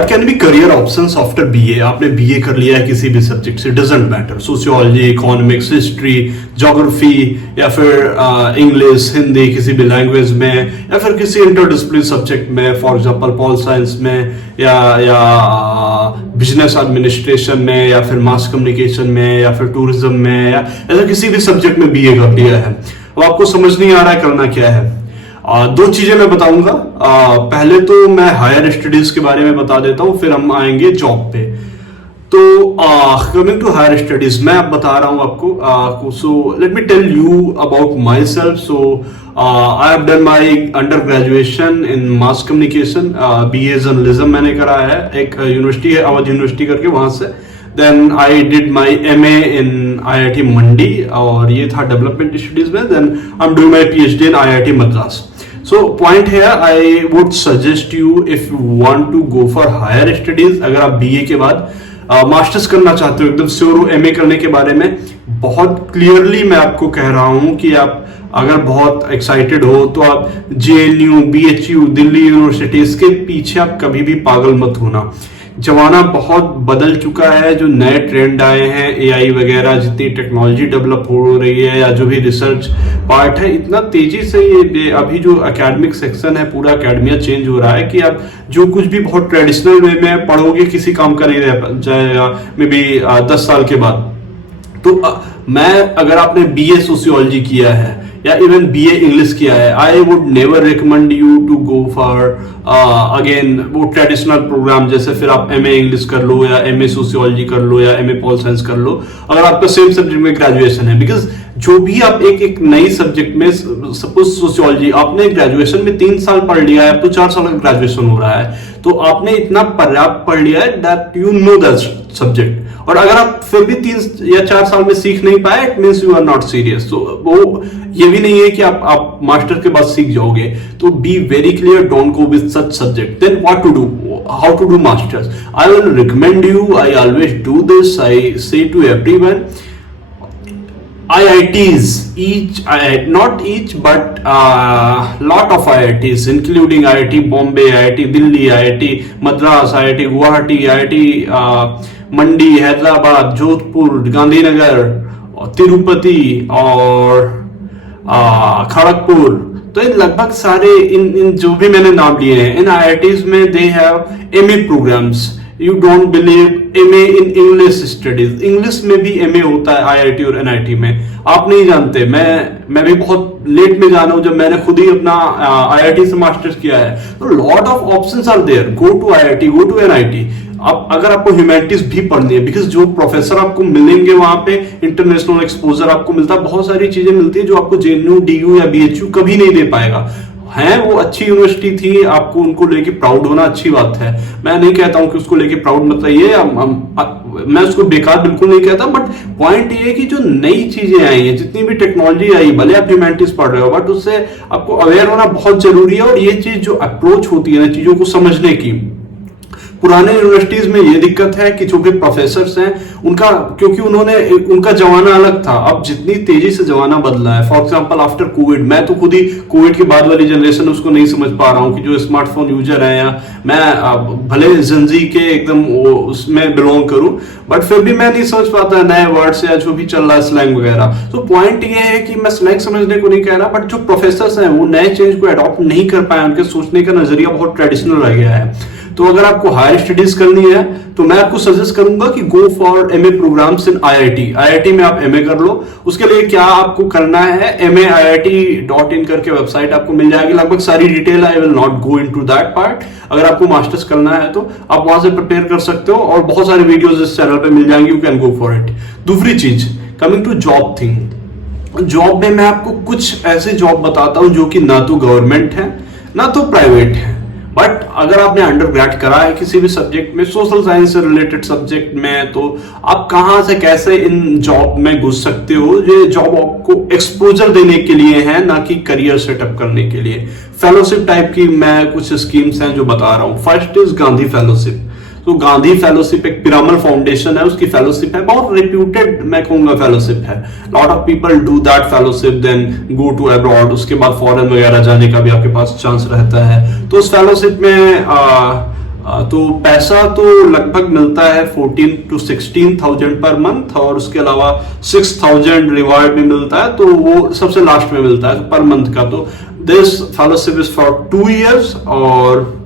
What can be career options after BA? आपने BA कर लिया है किसी भी सब्जेक्ट से, doesn't matter, sociology, economics, history, geography, या फिर इंग्लिश, हिंदी, किसी भी लैंग्वेज में, या फिर किसी इंटरडिसिप्लिनरी सब्जेक्ट में, फॉर एग्जांपल पॉल साइंस में, या बिजनेस एडमिनिस्ट्रेशन में, या फिर मास कम्युनिकेशन में, या फिर टूरिज्म में, या ऐसा किसी भी सब्जेक्ट में बीए कर लिया है। अब आपको समझ नहीं आ रहा है करना क्या है। दो चीजें मैं बताऊंगा। पहले तो मैं हायर स्टडीज के बारे में बता देता हूं, फिर हम आएंगे जॉब पे। तो कमिंग टू हायर स्टडीज, मैं अब बता रहा हूं आपको। So let me tell you about myself. So I have done my under graduation in mass communication, BA journalism मैंने करा है, एक यूनिवर्सिटी है अवध यूनिवर्सिटी करके, वहां से। Then I did my MA in IIT Mandi, और ये था डेवलपमेंट स्टडीज में। Then I am doing my PhD in IIT Madras. So point here, I would suggest you, if you want to go for higher studies, अगर आप BA के बाद masters करना चाहते हो, एकदम श्योर हो MA करने के बारे में, बहुत क्लियरली मैं आपको कह रहा हूं कि आप अगर बहुत एक्साइटेड हो तो आप JNU, BHU, दिल्ली यूनिवर्सिटी, इसके पीछे आप कभी भी पागल मत होना। जमाना बहुत बदल चुका है, जो नए ट्रेंड आए हैं, AI वगैरह, जितनी टेक्नोलॉजी डेवलप हो रही है, या जो भी रिसर्च पार्ट है, इतना तेजी से ये अभी जो एकेडमिक सेक्शन है, पूरा एकेडमिया चेंज हो रहा है कि आप जो कुछ भी बहुत ट्रेडिशनल वे में पढ़ोगे किसी काम का नहीं रह जाएगा मे बी 10 साल के बाद। तो मैं, अगर आपने BA सोशियोलॉजी किया है या इवन BA इंग्लिश किया है, I would never recommend you to go for again वो ट्रेडिशनल प्रोग्राम, जैसे फिर आप MA इंग्लिश कर लो, या MA सोशियोलॉजी कर लो, या MA पॉल साइंस कर लो, अगर आपका सेम सब्जेक्ट में ग्रेजुएशन है। बिकॉज जो भी आप एक नई सब्जेक्ट में, सपोज सोशियोलॉजी आपने ग्रेजुएशन में 3 साल पढ़ लिया है, अब तो 4 साल का ग्रेजुएशन हो रहा है, तो आपने इतना पर्याप्त पढ़ लिया है that you know that subject. और अगर आप फिर भी 3 या 4 साल में सीख नहीं पाए, it means you are not serious. तो वो ये भी नहीं है कि आप मास्टर के बाद सीख जाओगे। तो be very clear, don't go with such subject. Then what to do, how to do masters? I will recommend you, I always do this, I say to everyone, IITs, not each, but lot of IITs, including IIT Bombay, IIT Delhi, IIT Madras, IIT Guwahati, IIT मंडी, हैदराबाद, जोधपुर, गांधीनगर, तिरुपति और खड़गपुर। तो इन लगभग सारे इन जो भी मैंने नाम लिए हैं, इन IITs में they have MA programmes. You don't believe, MA in English studies, English में भी MA होता है IIT और NIT में, आप नहीं जानते। मैं भी बहुत लेट में जाना हूं, जब मैंने खुद ही अपना IIT से मास्टर्स किया है। तो lot of options are there, go to IIT, go to NIT। अब अगर आपको ह्यूमैनिटीज भी पढ़नी है, बिकॉज जो प्रोफेसर आपको मिलेंगे वहां पे, इंटरनेशनल एक्सपोजर आपको मिलता है, बहुत सारी चीजें मिलती है जो आपको JNU, DU या BHU कभी नहीं दे पाएगा। है वो अच्छी यूनिवर्सिटी थी, आपको उनको लेके प्राउड होना अच्छी बात है। मैं नहीं कहता हूं कि उसको लेके प्राउड मत रहिए, मैं उसको बेकार बिल्कुल नहीं कहता, बट पॉइंट ये है कि जो नई चीजें आई हैं, जितनी भी टेक्नोलॉजी आई, भले आप ह्यूमैनिटीज पढ़ रहे हो, बट उससे आपको अवेयर होना बहुत जरूरी है। और ये चीज जो अप्रोच होती है ना चीजों को समझने की, पुराने यूनिवर्सिटीज में ये दिक्कत है कि जो भी प्रोफेसर्स हैं उनका, क्योंकि उनका जमाना अलग था। अब जितनी तेजी से जमाना बदला है, फॉर एग्जांपल आफ्टर कोविड, मैं तो खुद ही कोविड के बाद वाली जनरेशन उसको नहीं समझ पा रहा हूँ कि जो स्मार्टफोन यूजर है, या मैं भले जनजी के एकदम उसमें बिलोंग करूं, बट फिर भी मैं नहीं समझ पाता नए वर्ड्स या जो भी चल रहा है, स्लैंग वगैरह। तो पॉइंट ये है कि मैं स्लैंग समझने को नहीं कह रहा, बट जो प्रोफेसर्स हैं वो नए चेंज को अडॉप्ट नहीं कर पाए, उनके सोचने का नजरिया बहुत ट्रेडिशनल रह गया है। तो अगर आपको हायर स्टडीज करनी है तो मैं आपको सजेस्ट करूंगा कि go for MA programmes in IIT में आप MA कर लो। उसके लिए क्या आपको करना है, MAIIT.in करके वेबसाइट आपको मिल जाएगी, लगभग सारी detail. I will not go into that part. अगर आपको मास्टर्स करना है तो आप वहां से प्रिपेयर कर सकते हो, और बहुत सारे वीडियोस इस चैनल पे मिल जाएंगे, you can go for it. दूसरी चीज, coming to job thing, job में मैं आपको कुछ ऐसे जॉब बताता हूं जो कि ना तो गवर्नमेंट है ना तो प्राइवेट है, बट अगर आपने अंडर ग्रेड करा है किसी भी सब्जेक्ट में, सोशल साइंस से रिलेटेड सब्जेक्ट में, तो आप कहां से कैसे इन जॉब में घुस सकते हो। ये जॉब आपको एक्सपोजर देने के लिए है, ना कि करियर सेटअप करने के लिए। फेलोशिप टाइप की मैं कुछ स्कीम्स हैं जो बता रहा हूं। First is Gandhi fellowship. तो गांधी फेलोशिप एक पिरामल फाउंडेशन है, उसकी फेलोशिप है, बहुत रिप्यूटेड मैं कहूंगा फेलोशिप है। Lot of people do that fellowship, then go to abroad, उसके बाद फॉरेन वगैरह जाने का भी आपके पास चांस रहता है। तो उस फेलोशिप में तो पैसा तो लगभग मिलता है 14 to 16,000 पर मंथ, और उसके अलावा 6,000 रिवार्ड भी मिलता है, तो वो सबसे लास्ट में मिलता है पर मंथ का। तो this fellowship is for 2 years। और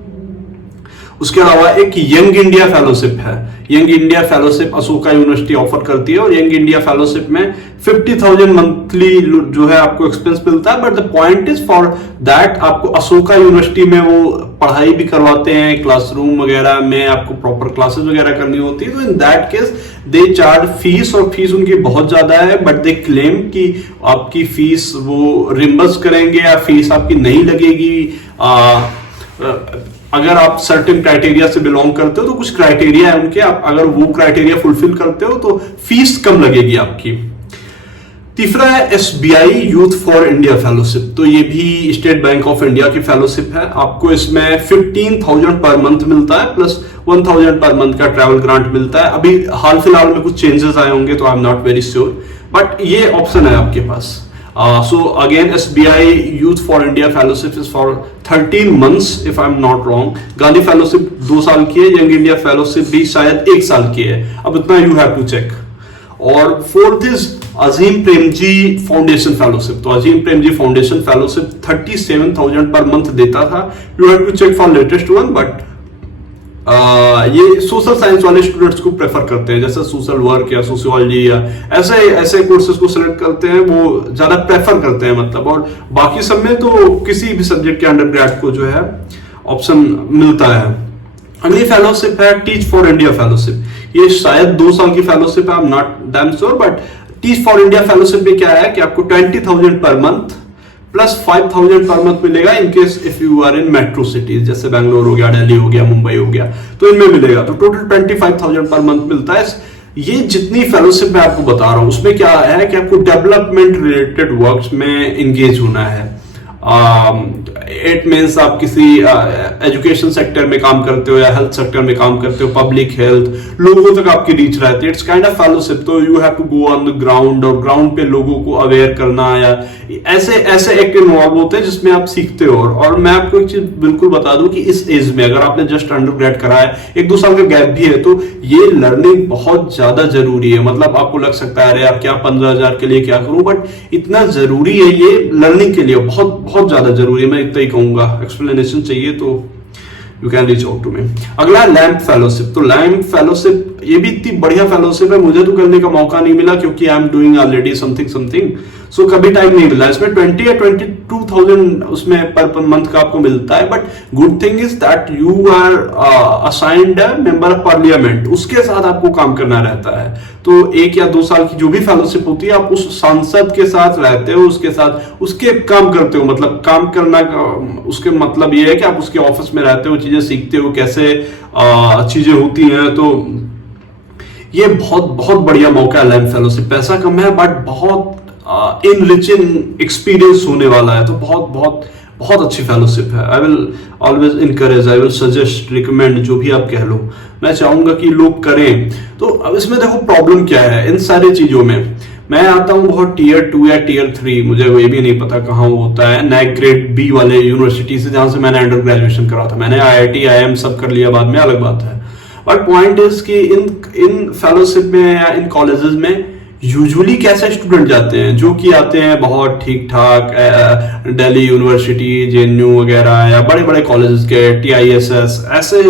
उसके अलावा एक यंग इंडिया फेलोशिप है। Young India fellowship Ashoka university offer करती है, और यंग इंडिया फेलोशिप में 50,000 मंथली जो है आपको एक्सपेंस मिलता है। But the point is for that आपको अशोका यूनिवर्सिटी में वो पढ़ाई भी करवाते हैं, क्लासरूम वगैरह में आपको प्रॉपर क्लासेस वगैरह करनी होती है। तो in that case they charge fees, और फीस उनकी बहुत ज्यादा है, बट दे क्लेम कि आपकी फीस वो रिम्बर्स करेंगे या फीस आपकी नहीं लगेगी। अगर आप सर्टेन क्राइटेरिया से बिलोंग करते हो तो कुछ क्राइटेरिया है उनके, आप अगर वो क्राइटेरिया फुलफिल करते हो तो फीस कम लगेगी आपकी। तीसरा है SBI youth for India fellowship. तो ये भी स्टेट बैंक ऑफ इंडिया की फेलोशिप है। आपको इसमें 15,000 पर मंथ मिलता है, प्लस 1,000 पर मंथ का ट्रैवल ग्रांट मिलता है। अभी हाल फिलहाल में कुछ चेंजेस आए होंगे, तो I am not very sure, but ये ऑप्शन है आपके पास। So again, SBI Youth for India Fellowship is for 13 months if I'm not wrong. Gandhi fellowship 2 साल की है, यंग इंडिया फेलोशिप भी शायद 1 साल की है, अब इतना यू हैव टू चेक। और fourth is Azim Premji foundation fellowship. तो अजीम प्रेमजी फाउंडेशन फेलोशिप 37,000 पर मंथ देता था। You have to check for latest one, but ये सोशल साइंस वाले स्टूडेंट्स को प्रेफर करते हैं, जैसे सोशल वर्क या सोशियोलॉजी या ऐसे कोर्सेज को सिलेक्ट करते हैं, वो ज्यादा प्रेफर करते हैं मतलब। और बाकी सब में तो किसी भी सब्जेक्ट के अंडर ग्रेड को जो है ऑप्शन मिलता है। अगली फेलोशिप है टीच फॉर इंडिया फेलोशिप। ये शायद 2 साल की फेलोशिप है, I am not damn sure, but teach for India fellowship में क्या है कि आपको 20,000 per month plus 5,000 per month मिलेगा in case if you are in metro cities, जैसे बैंगलोर हो गया, दिल्ली हो गया, मुंबई हो गया, तो इनमें मिलेगा। तो टोटल 25,000 पर मंथ मिलता है। ये जितनी फेलोशिप मैं आपको बता रहा हूं उसमें क्या है कि आपको डेवलपमेंट रिलेटेड वर्क्स में इंगेज होना है। इट मीन्स आप किसी एजुकेशन सेक्टर में काम करते हो या हेल्थ सेक्टर में काम करते हो, पब्लिक हेल्थ, लोगों तक आपकी रीच रहती है, इट्स काइंड ऑफ फेलोशिप। तो you have to go on the ground, और ग्राउंड पे लोगों को अवेयर करना, या ऐसे एक्ट इन्वॉल्व होते हैं जिसमें आप सीखते हो। और मैं आपको एक चीज बिल्कुल बता दूं कि इस एज में अगर आपने जस्ट अंडर ग्रेड करा है, 1-2 साल का गैप भी है, तो ये लर्निंग बहुत ज्यादा जरूरी है। मतलब आपको लग सकता है अरे यार क्या 15,000 के लिए क्या करूं, बट इतना जरूरी है ये लर्निंग के लिए, बहुत बहुत ज्यादा जरूरी है। मैं इतना ही कहूंगा, एक्सप्लेनेशन चाहिए तो you can reach out to me. अगला लैम्प फेलोशिप। तो लैम्प फेलोशिप ये भी इतनी बढ़िया फेलोशिप है, मुझे तो करने का मौका नहीं मिला क्योंकि I am doing already something, so कभी टाइम नहीं मिला। इसमें 20 या 22,000 उसमें पर मंथ का आपको मिलता है। But good thing is that you are assigned member of parliament, उसके साथ आपको काम करना रहता है। तो 1 या 2 साल की जो भी फेलोशिप होती है, आप उस सांसद के साथ रहते हो, उसके साथ उसके काम करते हो। मतलब काम करना उसके मतलब ये है कि आप उसके ऑफिस में रहते हो, चीजें सीखते हो, कैसे चीजें होती हैं। तो ये बहुत बहुत बढ़िया मौका है लैम्प फेलोशिप। पैसा कम है बट बहुत इनरिचिंग एक्सपीरियंस होने वाला है, तो बहुत बहुत बहुत अच्छी फेलोशिप है। I will always encourage, I will suggest, recommend, जो भी आप कह लो, मैं चाहूंगा कि लोग करें। तो अब इसमें देखो प्रॉब्लम क्या है इन सारी चीजों में। मैं आता हूं बहुत टीयर 2 या टीयर 3, मुझे ये भी नहीं पता कहाँ होता है, नैक ग्रेड बी वाले यूनिवर्सिटी से, जहां से मैंने अंडर ग्रेजुएशन करा था। मैंने IIT IIM सब कर लिया बाद में, अलग बात है। बट पॉइंट इज कि इन फेलोशिप में या इन कॉलेजेस में यूजुअली कैसे स्टूडेंट जाते हैं, जो कि आते हैं बहुत ठीक ठाक, दिल्ली यूनिवर्सिटी, JNU वगैरह, या बड़े बड़े कॉलेजेस के, TISS, ऐसे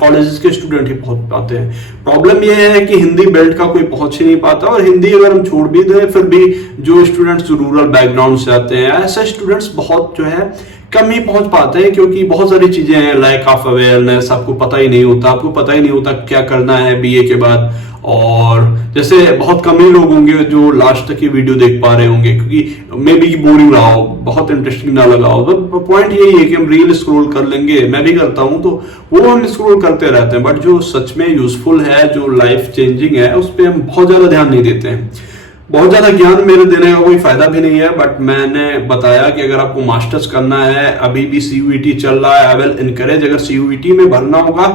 कॉलेजेस के स्टूडेंट ही पहुंच पाते हैं। प्रॉब्लम यह है कि हिंदी बेल्ट का कोई पहुंच ही नहीं पाता, और हिंदी अगर हम छोड़ भी दें फिर भी जो स्टूडेंट्स रूरल बैकग्राउंड से आते हैं, ऐसे स्टूडेंट्स बहुत जो है कम ही पहुंच पाते हैं, क्योंकि बहुत सारी चीजें हैं, लैक ऑफ अवेयरनेस, आपको पता ही नहीं होता क्या करना है BA के बाद। और जैसे बहुत कम ही लोग होंगे जो लास्ट तक ये वीडियो देख पा रहे होंगे, क्योंकि मे बी बोरिंग रहा हो, बहुत इंटरेस्टिंग ना लगा हो। तो पॉइंट यही है कि हम रील स्क्रॉल कर लेंगे, मैं भी करता हूं, तो वो हम स्क्रॉल करते रहते हैं, बट जो सच में यूजफुल है, जो लाइफ चेंजिंग है, उस पर हम बहुत ज्यादा ध्यान नहीं देते हैं। बहुत ज्यादा ज्ञान मेरे देने का कोई फायदा भी नहीं है, बट मैंने बताया कि अगर आपको मास्टर्स करना है, अभी भी CUET चल रहा है, आई विल इनकरेज, अगर CUET में भरना होगा,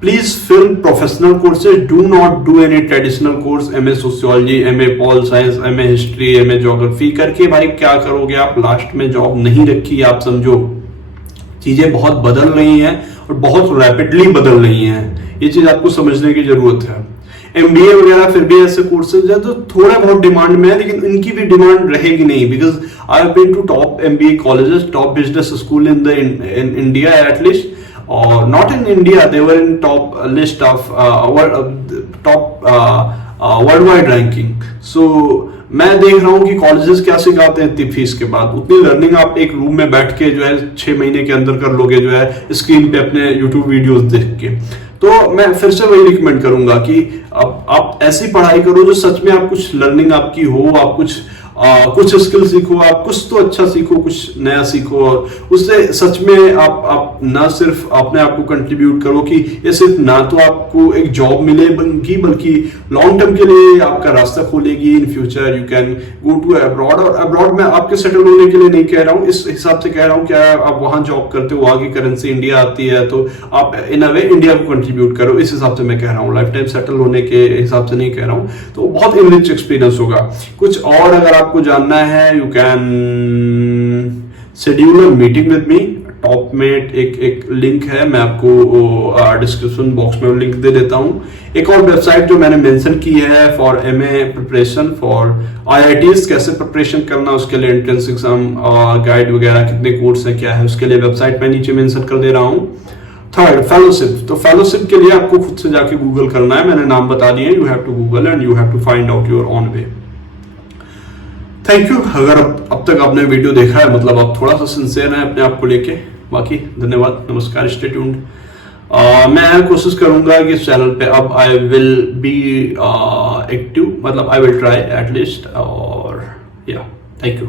please fill professional courses, do not do any traditional course, MA sociology, MA pol science, MA history, MA geography करके भाई क्या करोगे आप, लास्ट में जॉब नहीं रखी। आप समझो चीजें बहुत बदल रही हैं, और बहुत रैपिडली बदल रही हैं। ये चीज आपको समझने की जरूरत है। MBA वगैरह फिर भी ऐसे कोर्सेज है जो थोड़ा बहुत डिमांड में है, लेकिन इनकी भी डिमांड रहेगी नहीं, because I have been to top MBA colleges, top business school in India at least, और not in India, they were in top list of top worldwide ranking. So मैं देख रहा हूँ कि कॉलेजेस क्या सिखाते हैं इतनी फीस के बाद, उतनी लर्निंग आप एक रूम में बैठ के जो है 6 महीने के अंदर कर लोगे, जो है स्क्रीन पे अपने YouTube वीडियोस देख के। तो मैं फिर से वही रिकमेंड करूंगा कि आप ऐसी पढ़ाई करो जो सच में आप कुछ लर्निंग आपकी हो, आप कुछ स्किल सीखो, आप कुछ तो अच्छा सीखो, कुछ नया सीखो, और उससे सच में आप ना सिर्फ अपने आप को कंट्रीब्यूट करो कि ये सिर्फ ना तो आपको एक जॉब मिलेगी, बल्कि लॉन्ग टर्म के लिए आपका रास्ता खोलेगी। In future you can go to abroad, और अब्रॉड में आपके सेटल होने के लिए नहीं कह रहा हूँ, इस हिसाब से कह रहा हूँ क्या आप वहां जॉब करते हो, वहां की करेंसी इंडिया आती है, तो आप इन अ वे इंडिया को कंट्रीब्यूट करो, इस हिसाब से मैं कह रहा हूँ, लाइफ टाइम सेटल होने के हिसाब से नहीं कह रहा हूँ। तो बहुत इनरिच एक्सपीरियंस होगा। कुछ और अगर आपको जानना है, you can schedule a meeting with me. Top में एक लिंक है, मैं आपको डिस्क्रिप्शन बॉक्स में लिंक दे देता हूँ। एक और वेबसाइट जो मैंने मेंशन की है for MA preparation for IITs, कैसे प्रिपरेशन करना, उसके लिए एंट्रेंस एग्जाम गाइड वगैरह कितने कोर्स है क्या है, उसके लिए वेबसाइट मैं नीचे मेंशन कर दे रहा हूँ। Third, fellowship. तो फेलोशिप के लिए आपको खुद से जाके गूगल करना है, मैंने नाम बता दिए, you have to Google and you have to find out your own way. Thank you. अगर अब तक आपने वीडियो देखा है, मतलब आप थोड़ा सा सिंसियर हैं अपने आप को लेके। बाकी धन्यवाद, नमस्कार, स्टे ट्यून्ड। मैं कोशिश करूंगा कि इस चैनल पे अब आई विल बी एक्टिव, मतलब आई विल ट्राई एटलीस्ट, और या थैंक यू।